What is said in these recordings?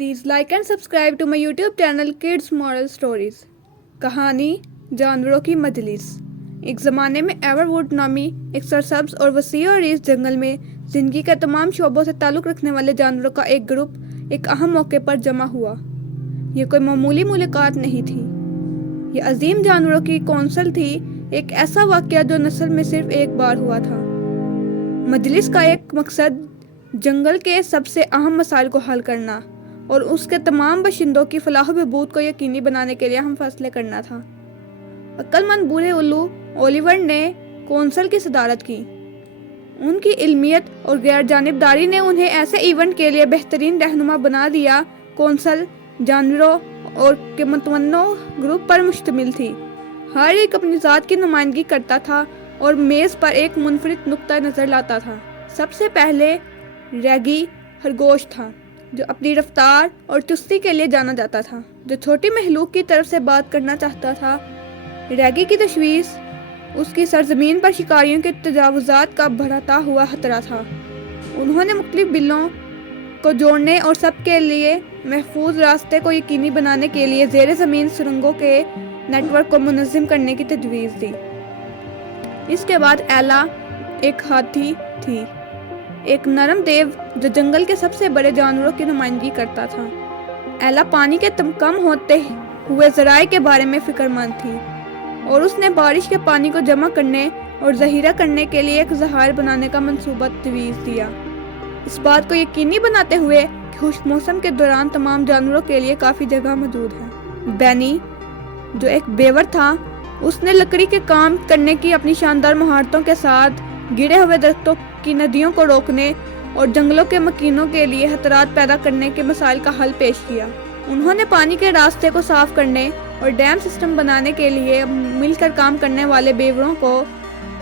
Please like and subscribe to my YouTube channel Kids Moral Stories. कहानी जानवरों की मजलिस। एक ज़माने में एवरवुड नामी एक सरसब्ज और वसीअ और इस जंगल में ज़िंदगी के तमाम शोबों से ताल्लुक़ रखने वाले जानवरों का एक ग्रुप एक अहम मौके पर जमा हुआ। ये कोई मामूली मुलाकात नहीं थी, ये अजीम जानवरों की कौंसल थी, एक ऐसा वाक़या जो नस्ल में सिर्फ एक बार हुआ था। मजलिस का एक मकसद जंगल के सबसे अहम मसाइल को हल करना और उसके तमाम बाशिंदों की फलाह बहबूद को यकीनी बनाने के लिए हम फैसले करना था। अक्लमंद बूढ़े उल्लू ओलिवर ने कौंसल की सदारत की। उनकी इल्मियत और गैर जानिबदारी ने उन्हें ऐसे इवेंट के लिए बेहतरीन रहनुमा बना दिया। कौंसल जानवरों और के मतवन्नो ग्रुप पर मुश्तमिल थी। हर एक अपनी ज़ात की नुमाइंदगी करता था और मेज़ पर एक मुनफरिद नुक्ता नज़र लाता था। सबसे पहले रैगी खरगोश था, जो अपनी रफ्तार और चुस्ती के लिए जाना जाता था, जो छोटी महलूक की तरफ से बात करना चाहता था। रैगी की तशवीश उसकी सरजमीन पर शिकारियों के तजावुज़ात का बढ़ता हुआ खतरा था। उन्होंने मुख्तलिफ बिलों को जोड़ने और सबके लिए महफूज रास्ते को यकीनी बनाने के लिए ज़ेरे ज़मीन सुरंगों के नेटवर्क को मुनज़्ज़म करने की तजवीज़ दी। इसके बाद एला एक हाथी थी, एक नरम देव जो जंगल के सबसे बड़े जानवरों की नुमाइंदगी करता था। एला पानी के कम होते हुए ज़राए के बारे में फ़िक्रमंद थी और उसने बारिश के पानी को जमा करने और ज़हीरा करने के लिए एक ज़खायर बनाने का मंसूबा तजवीज़ दिया, इस बात को यकीनी बनाते हुए कि खुश्क मौसम के दौरान तमाम जानवरों के लिए काफ़ी जगह मौजूद है। बैनी जो एक बेवर था, उसने लकड़ी के काम करने की अपनी शानदार महारतों के साथ गिरे हुए दरख्तों की नदियों को रोकने और जंगलों के मकीनों के लिए खतरात पैदा करने के मसाइल का हल पेश किया। उन्होंने पानी के रास्ते को साफ करने और डैम सिस्टम बनाने के लिए मिलकर काम करने वाले बेवरों को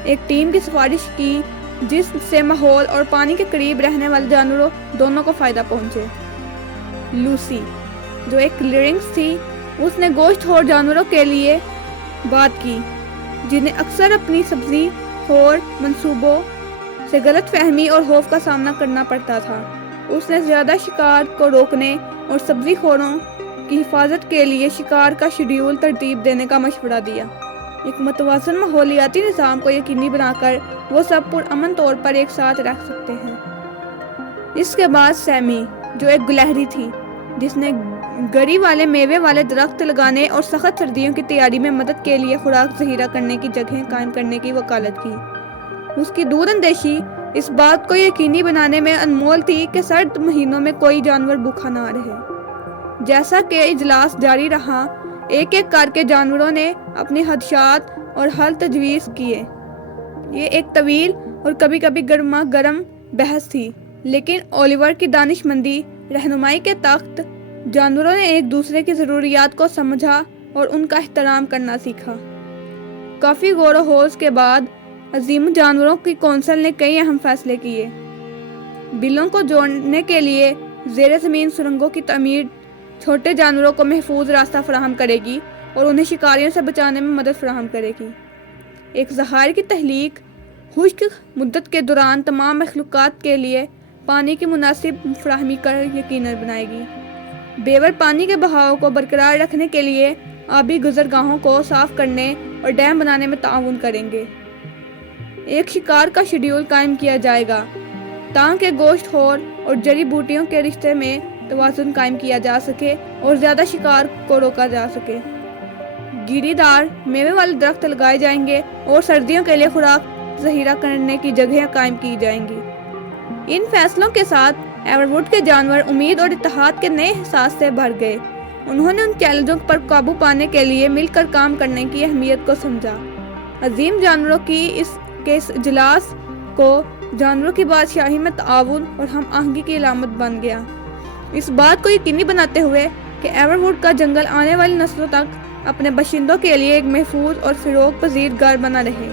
एक टीम की सिफारिश की, जिससे माहौल और पानी के करीब रहने वाले जानवरों दोनों को फ़ायदा पहुंचे। लूसी जो एक लिरिंग्स थी, उसने गोश्तखोर जानवरों के लिए बात की, जिन्हें अक्सर अपनी सब्जी खोर मंसूबों से गलत फहमी और खौफ का सामना करना पड़ता था। उसने ज़्यादा शिकार को रोकने और सब्जी खोरों की हिफाजत के लिए शिकार का शेड्यूल तरतीब देने का मशवरा दिया। एक मुतवाज़न माहौलियाती निज़ाम को यकीनी बनाकर वो सब पुरअमन तौर पर एक साथ रह सकते हैं। इसके बाद सैमी जो एक गुलहरी थी, जिसने गरी वाले मेवे वाले दरख्त लगाने और सख्त सर्दियों की तैयारी में मदद के लिए खुराक ज़हीरा करने की जगह कायम करने की वकालत की। उसकी दूर अंदेशी इस बात को यकीनी बनाने में अनमोल थी कि सर्द महीनों में कोई जानवर भूखा ना रहे। जैसा कि इजलास जारी रहा, एक एक करके जानवरों ने अपनी खदशात और हल तजवीज़ किए। ये एक तवील और कभी कभी गर्मा गर्म बहस थी, लेकिन ओलिवर की दानिशमंदी रहनुमाई के तख्त जानवरों ने एक दूसरे की ज़रूरियात को समझा और उनका एहतराम करना सीखा। काफ़ी गौर व खोज के बाद अजीम जानवरों की कौंसल ने कई अहम फैसले किए। बिलों को जोड़ने के लिए ज़ेरे ज़मीन सुरंगों की तमीर छोटे जानवरों को महफूज रास्ता फराहम करेगी और उन्हें शिकारियों से बचाने में मदद फराहम करेगी। एक ज़खायर की तहलीक खुश्क मुद्दत के दौरान तमाम मखलूक़ात के लिए पानी की मुनासिब फराहमी कर यकीनन बनाएगी। बेवर पानी के बहाव को बरकरार रखने के लिए आबी गुज़रगाहों को साफ करने और डैम बनाने में ताउन करेंगे। एक शिकार का शेड्यूल कायम किया जाएगा ताकि गोश्तखोर और जड़ी बूटियों के रिश्ते में तवाज़ुन कायम किया जा सके और ज़्यादा शिकार को रोका जा सके। गिरीदार मेवे वाले दरख्त लगाए जाएंगे और सर्दियों के लिए खुराक ज़हीरा करने की जगह कायम की जाएंगी। इन फैसलों के साथ एवरवुड के जानवर उम्मीद और इत्तेहाद के नए एहसास से भर गए। उन्होंने उन चैलेंजों पर काबू पाने के लिए मिलकर काम करने की अहमियत को समझा। अजीम जानवरों की इस इजलास को जानवरों की बादशाही में ताउन और हम आहंगी की अलामत बन गया, इस बात को यकीनी बनाते हुए कि एवरवुड का जंगल आने वाली नस्लों तक अपने बाशिंदों के लिए एक महफूज और फ़िरोग पजीर घर बना रहे।